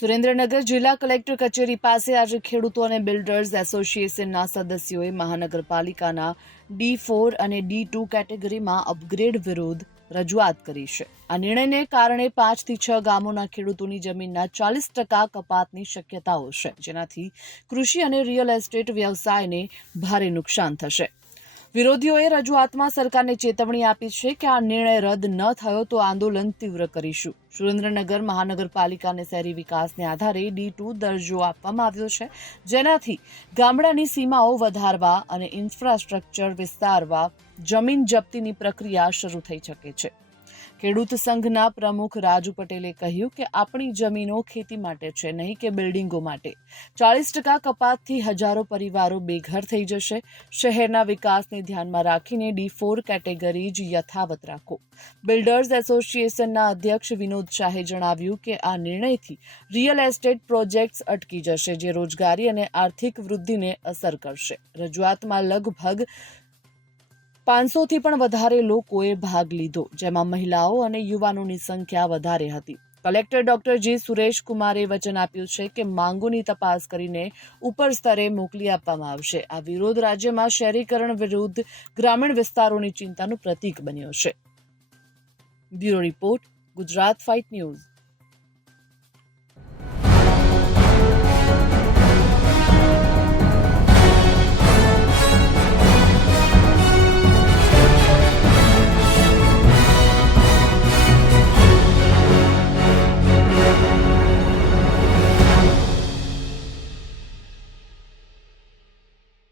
સુરેન્દ્રનગર જિલ્લા કલેક્ટર કચેરી પાસે આજે ખેડૂતો અને બિલ્ડર્સ એસોસિએશનના સદસ્યોએ મહાનગરપાલિકાના ડી ફોર અને ડી ટુ કેટેગરીમાં અપગ્રેડ વિરુદ્ધ રજૂઆત કરી છે. આ નિર્ણયને કારણે પાંચથી છ ગામોના ખેડૂતોની જમીનના ચાલીસ ટકા કપાતની શક્યતાઓ છે, જેનાથી કૃષિ અને રિયલ એસ્ટેટ વ્યવસાયને ભારે નુકસાન થશે. વિરોધીઓએ રજૂઆતમાં સરકારને ચેતવણી આપી છે કે આ નિર્ણય રદ ન થયો તો આંદોલન તીવ્ર કરીશું. સુરેન્દ્રનગર મહાનગરપાલિકાને શહેરી વિકાસને આધારે ડી ટુ દરજ્જો આપવામાં આવ્યો છે. જેનાથી ગામડાની સીમાઓ વધારવા અને ઇન્ફ્રાસ્ટ્રક્ચર વિસ્તારવા જમીન જપ્તીની પ્રક્રિયા શરૂ થઈ શકે છે. ખેડૂત સંઘના પ્રમુખ રાજુ પટેલે કહ્યું કે આપણી જમીનો ખેતી માટે છે, નહીં કે બિલ્ડિંગો માટે. ચાલીસ ટકા કપાતથી હજારો પરિવારો બેઘર થઈ જશે. શહેરના વિકાસને ધ્યાનમાં રાખીને ડી ફોર કેટેગરી જ યથાવત રાખો. બિલ્ડર્સ એસોસિએશનના અધ્યક્ષ વિનોદ શાહે જણાવ્યું કે આ નિર્ણયથી રિયલ એસ્ટેટ પ્રોજેક્ટ્સ અટકી જશે, જે રોજગારી અને આર્થિક વૃદ્ધિને અસર કરશે. રજૂઆતમાં લગભગ પાંચસોથી પણ વધારે લોકોએ ભાગ લીધો, જેમાં મહિલાઓ અને યુવાનોની સંખ્યા વધારે હતી. કલેક્ટર ડોક્ટર જી સુરેશ કુમારે વચન આપ્યું છે કે માંગોની તપાસ કરીને ઉપર સ્તરે મોકલી આપવામાં આવશે. આ વિરોધ રાજ્યમાં શહેરીકરણ વિરુદ્ધ ગ્રામીણ વિસ્તારોની ચિંતાનું પ્રતીક બન્યો છે. Bureau report, Gujarat fight news.